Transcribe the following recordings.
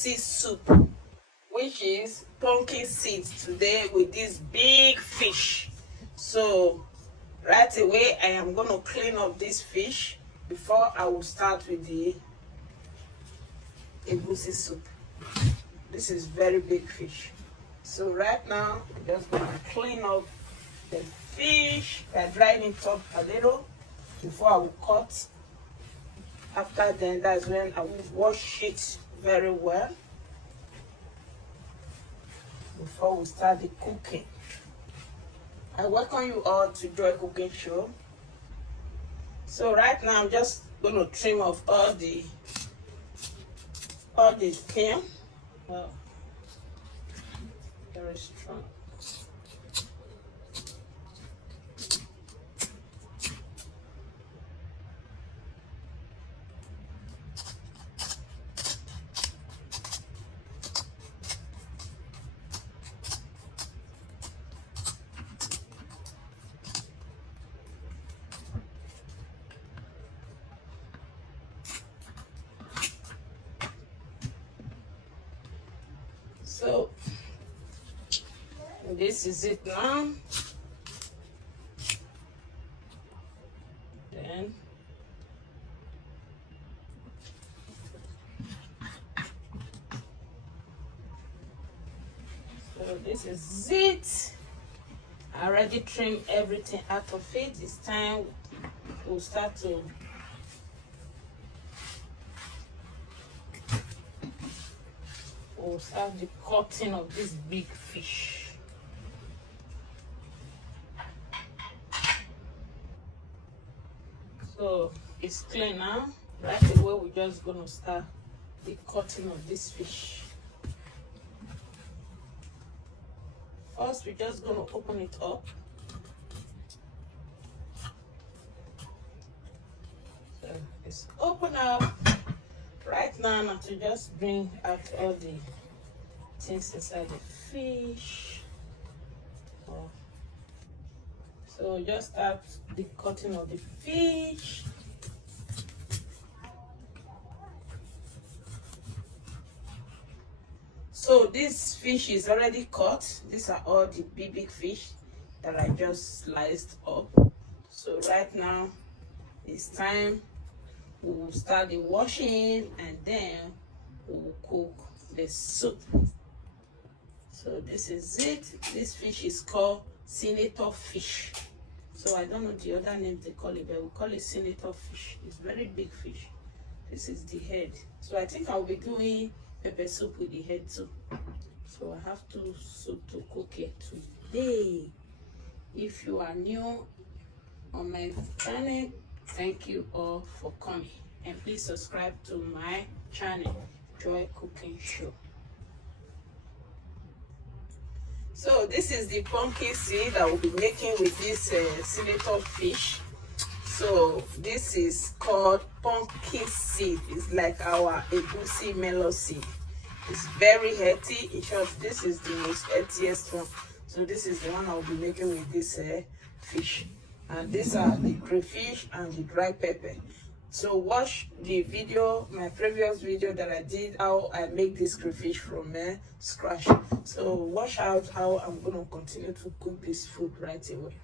egusi soup, which is pumpkin seeds today with this big fish. So right away I am going to clean up this fish before I will start with the egusi soup. This is very big fish. So right now I'm just going to clean up the fish by drying it up a little before I will cut. After then, that's when I will wash it very well before we start the cooking. I welcome you all to Joy Cooking Show. So right now I'm just going to trim off all the skin. Well, very strong. So this is it now. Then so this is it. I already trimmed everything out of it. It's time we'll start to start the cutting of this big fish. So it's clean now. Right away we're just gonna start the cutting of this fish. First we're just gonna open it up. So it's open up right now. Now to just bring out all the things inside the fish. So just start the cutting of the fish. So this fish is already cut. These are all the big fish that I just sliced up. So right now it's time we will start the washing and then we will cook the soup. So this is it. This fish is called senator fish. So I don't know the other name they call it, but we call it senator fish. It's very big fish. This is the head. So I think I'll be doing pepper soup with the head too. So I have two soup to cook it today. If you are new on my channel, thank you all for coming. And please subscribe to my channel, Joy Cooking Show. So this is the pumpkin seed I will be making with this senator fish. So this is called pumpkin seed. It's like our egusi melon seed. It's very hearty. In short, this is the most heartiest one. So this is the one I will be making with this fish. And these are the crayfish and the dry pepper. So watch the video, my previous video that I did, how I make this crayfish from scratch. So watch out how I'm going to continue to cook this food right away.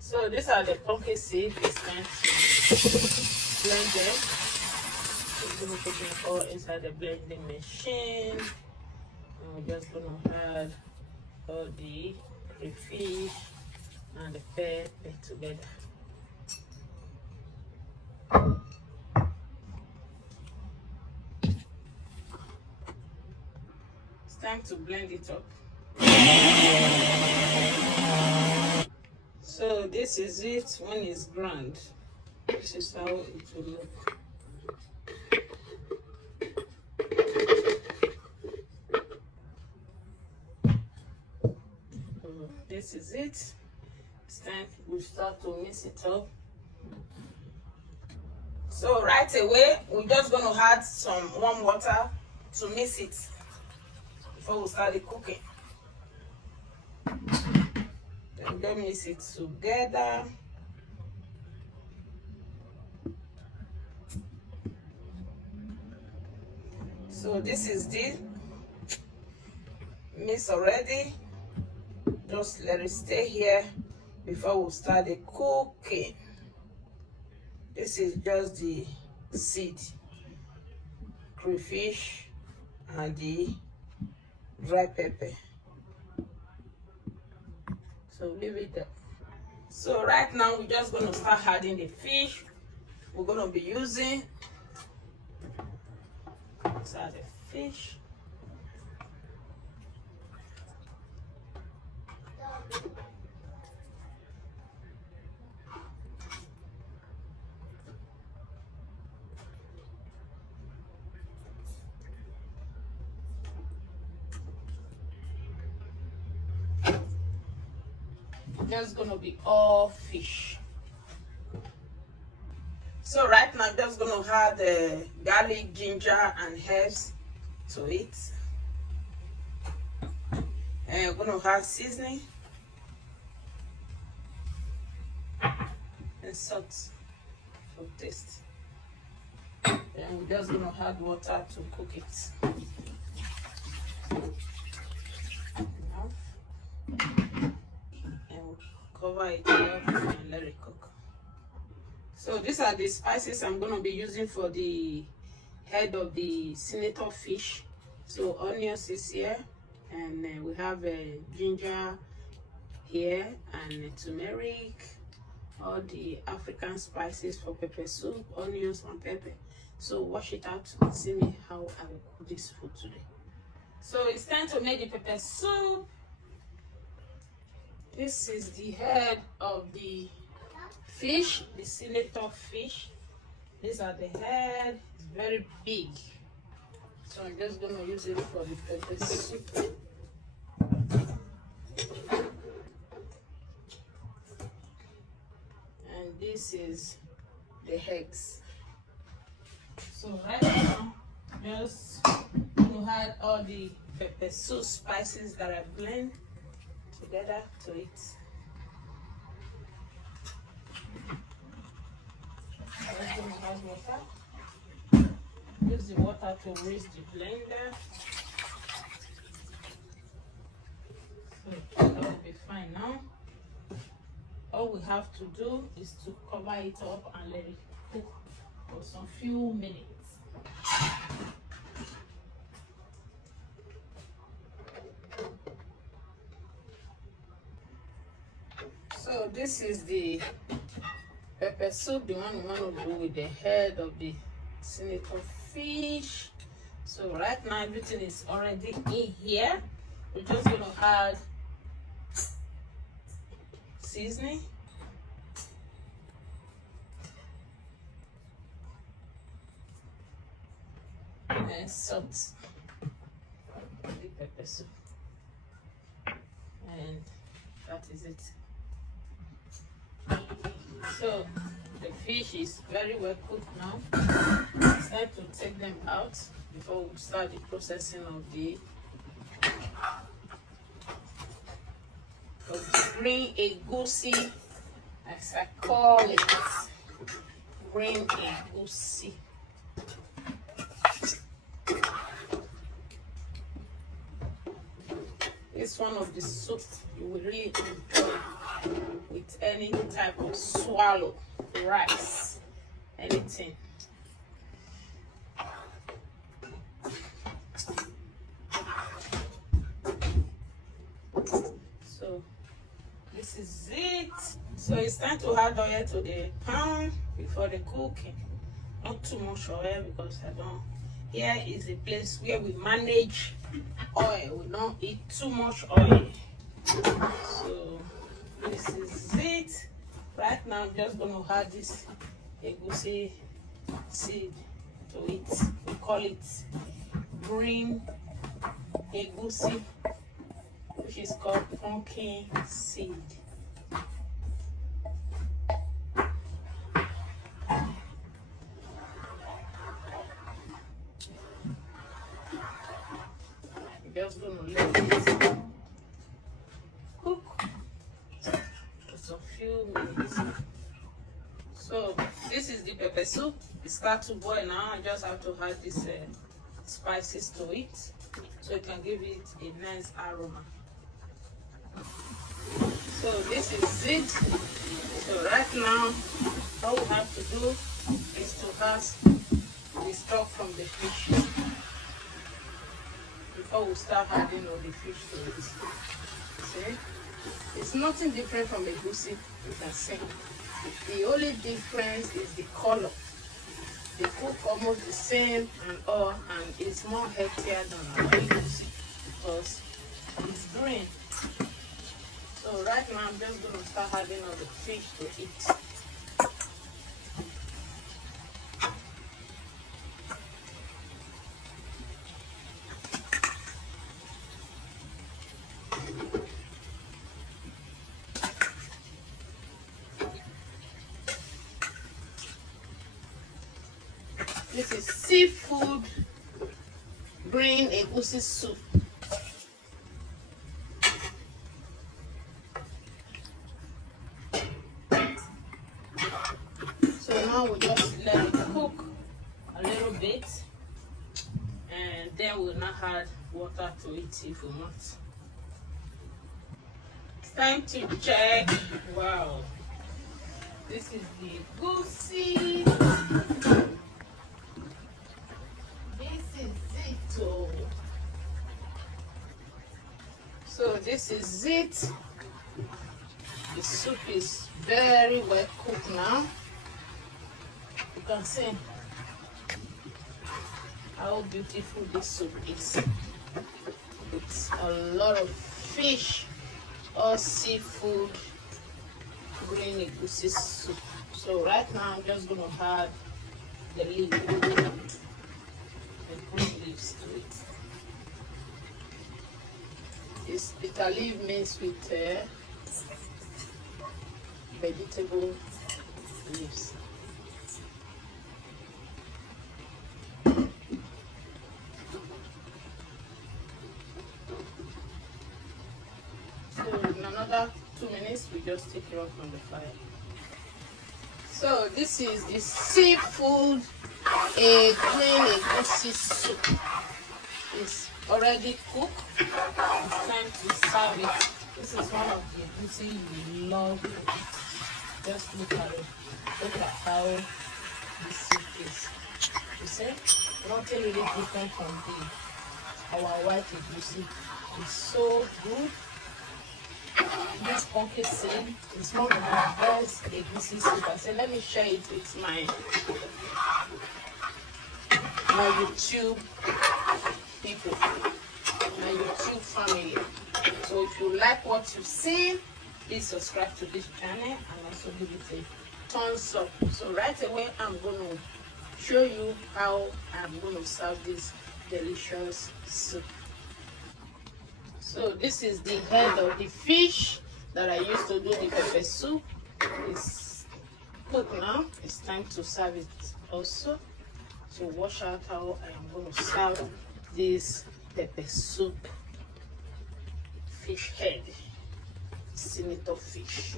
So these are the pumpkin seeds. It's time to blend them. We're going to put them all inside the blending machine. And we're just going to add all the crayfish and the pepper together. It's time to blend it up. So this is it when it's ground. This is how it will look. So this is it. It's time we start to mix it up. So right away, we're just going to add some warm water to mix it before we start the cooking. Then don't mix it together. So this is the mix already. Just let it stay here before we start the cooking. This is just the seed, crayfish, and the dry pepper. So leave it there. So right now we're just going to start adding the fish we're going to be using. Let's add the fish. Just gonna be all fish. So right now I'm just gonna add the garlic, ginger, and herbs to it, and we're gonna add seasoning and salt for taste. And we're just gonna add water to cook it. Cover it up and let it cook. So these are the spices I'm going to be using for the head of the senator fish. So onions is here, and we have ginger here, and turmeric, all the African spices for pepper soup, onions and pepper. So wash it out and see me how I will cook this food today. So it's time to make the pepper soup. This is the head of the fish, the senator fish. These are the head. It's very big. So I'm just going to use it for the pepper soup. And this is the eggs. So right now, just going to add all the pepper soup spices that I blend together to it. I'm going to add water. Use the water to raise the blender. So that will be fine now. All we have to do is to cover it up and let it cook for some few minutes. So this is the pepper soup, the one we want to do with the head of the senator fish. So right now everything is already in here. We're just going to add seasoning, and salt, the pepper soup, and that is it. So the fish is very well cooked now. It's time to take them out before we start the processing of the green egusi, as I call it, green egusi. It's one of the soups you will really enjoy with any type of swallow, rice, anything. So this is it. So it's time to add oil to the pan before the cooking. Not too much oil, because I don't. Here is a place where we manage oil. We don't eat too much oil. So this is it. Right now I'm just going to add this egusi seed to it. We call it green egusi, which is called pumpkin seed. Just going to let it cook for some few minutes. So this is the pepper soup. It starts to boil now. I just have to add this spices to it, so it can give it a nice aroma. So this is it. So right now, all we have to do is to add the stock from the fish before we start adding all the fish to it. See? It's nothing different from egusi, you can see. The only difference is the color. They cook almost the same and all, and it's more healthier than our egusi because it's green. So right now I'm just going to start adding all the fish to it. This is seafood green egusi soup. So now we just let it cook a little bit, and then we'll now add water to it if we want. It's time to check. Wow, this is the egusi. So this is it. The soup is very well cooked now. You can see how beautiful this soup is. It's a lot of fish or seafood green egusi soup. So right now I'm just going to add the leaf, the green leaves to it. It's bitter leaf mixed with vegetable leaves. So in another 2 minutes, we just take it off from the fire. So this is the seafood green egusi soup. It's already cooked. It's time to serve it. This is one of the egusi you love to eat. Just look at it. Look at how the soup is. You see? Nothing really different from our white egusi. It's so good. This pumpkin seed is one of the best egusi soup. I said, let me share it with my YouTube people, my YouTube family. So if you like what you've seen, please subscribe to this channel and also give it a thumbs up. So right away I'm going to show you how I'm going to serve this delicious soup. So this is the head of the fish that I used to do the pepper soup. It's cooked now. It's time to serve it also. So watch out how I am going to serve this pepper soup fish head, senator fish,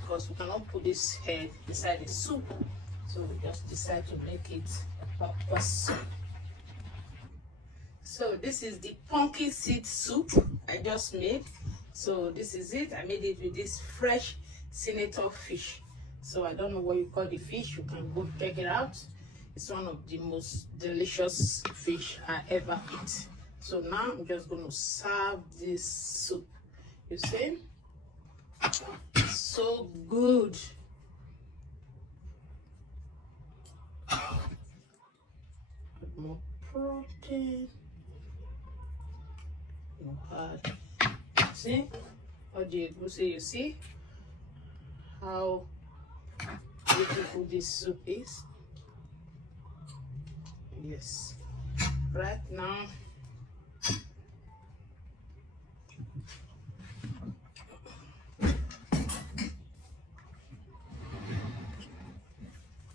because we cannot put this head inside the soup, so we just decide to make it a pepper soup. So this is the pumpkin seed soup I just made. So this is it. I made it with this fresh senator fish. So I don't know what you call the fish. You can go check it out. It's one of the most delicious fish I ever eat. So now I'm just going to serve this soup. You see? It's so good. More protein. See? What do you say? You see how beautiful this soup is? Yes. Right now,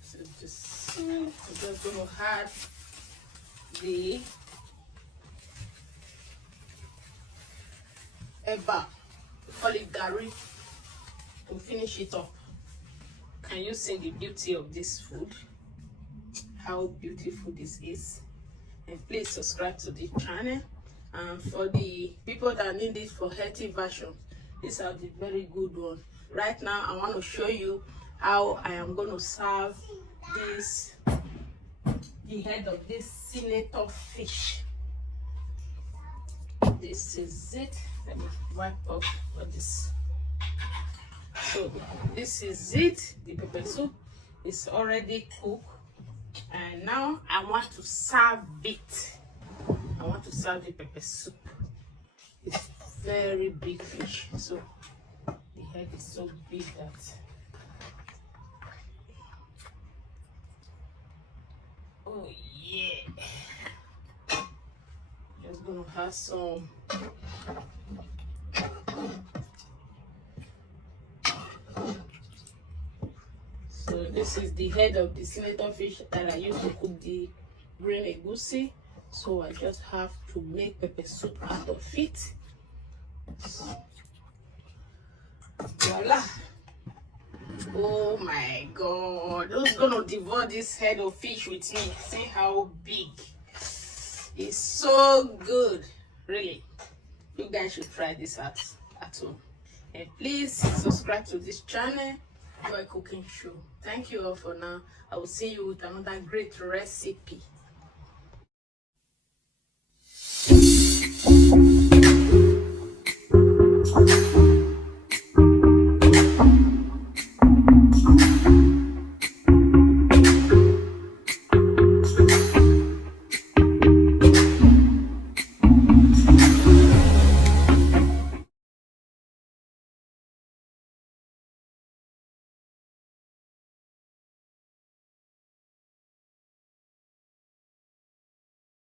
so I'm just going to add the eba, we call it gari, to finish it up. Can you see the beauty of this food? How beautiful this is. And please subscribe to the channel. And for the people that need it for healthy version, these are the very good one. Right now I want to show you how I am going to serve this, the head of this senator fish. This is it. Let me wipe off for this. So this is it. The pepper soup is already cooked, and now I want to serve it. I want to serve the pepper soup. It's very big fish, so the head is so big that, oh yeah, just gonna have some. So this is the head of the senator fish that I used to cook the green egusi. So I just have to make pepper soup out of it. Voila! Oh my God! Who's gonna devour this head of fish with me? See how big! It's so good, really. You guys should try this out at home. And please subscribe to this channel, Joy Cooking Show. Thank you all for now. I will see you with another great recipe.